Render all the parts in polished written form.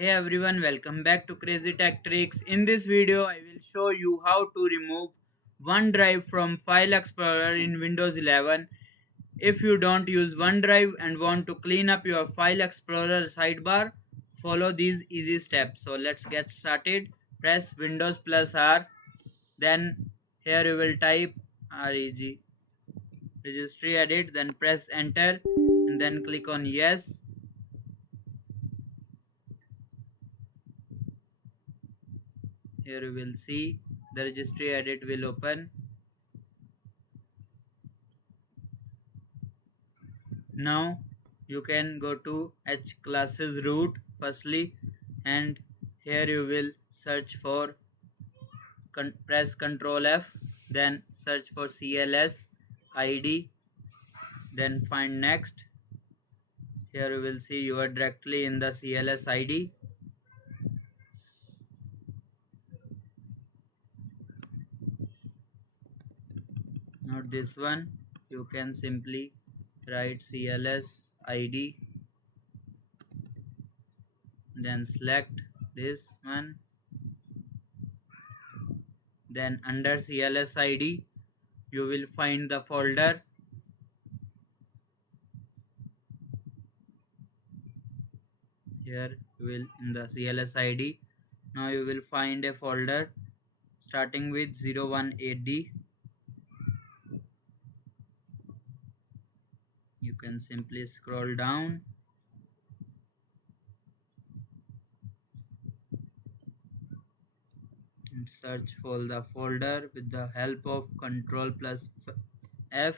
Hey everyone, welcome back to Crazy Tech Tricks. In this video, I will show you how to remove OneDrive from File Explorer in Windows 11. If you don't use OneDrive and want to clean up your File Explorer sidebar, follow these easy steps. So let's get started. Press Windows plus R. Then here you will type REG registry edit. Then press enter and then click on yes. Here you will see the registry edit will open. Now you can go to H classes root firstly, and here you will search for press Ctrl F, then search for CLS ID, then find next. Here you will see you are directly in the CLS ID. Not this one, you can simply write CLS ID, then select this one, then under CLS ID you will find the folder. Here you will in the CLS ID. Now you will find a folder starting with 018D. You can simply scroll down and search for the folder with the help of Ctrl plus F.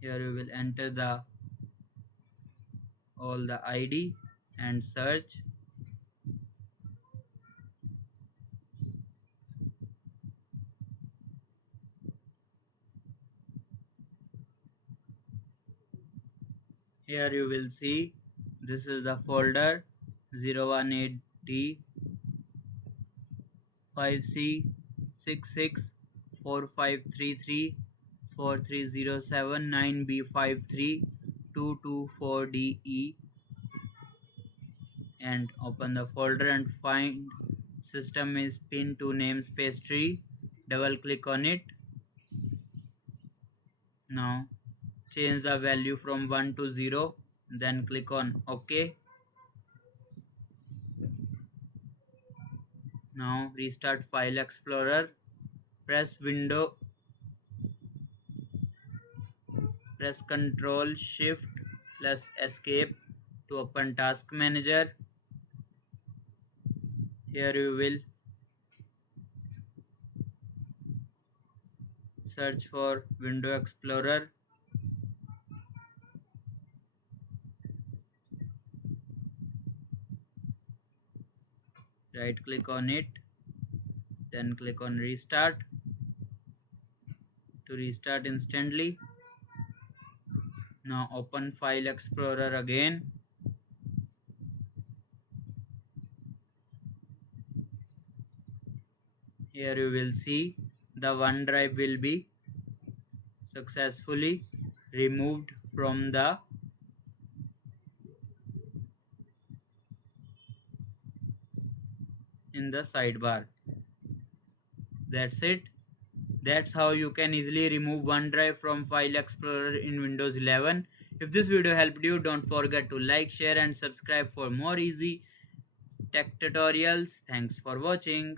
Here you will enter all the ID and search. Here you will see this is the folder 018D 5C 66 4533 4307 9B53 224DE, and open the folder and find system is pinned to namespace tree. Double click on it. Now change the value from 1 to 0, then click on OK. Now restart File Explorer. Press Ctrl Shift plus Escape to open Task Manager. Here you will search for Window Explorer. Right click on it, then click on Restart to restart instantly. Now open File Explorer again. Here you will see the OneDrive will be successfully removed from the sidebar. That's it. That's how you can easily remove OneDrive from File Explorer in Windows 11. If this video helped you, don't forget to like, share and subscribe for more easy tech tutorials. Thanks for watching.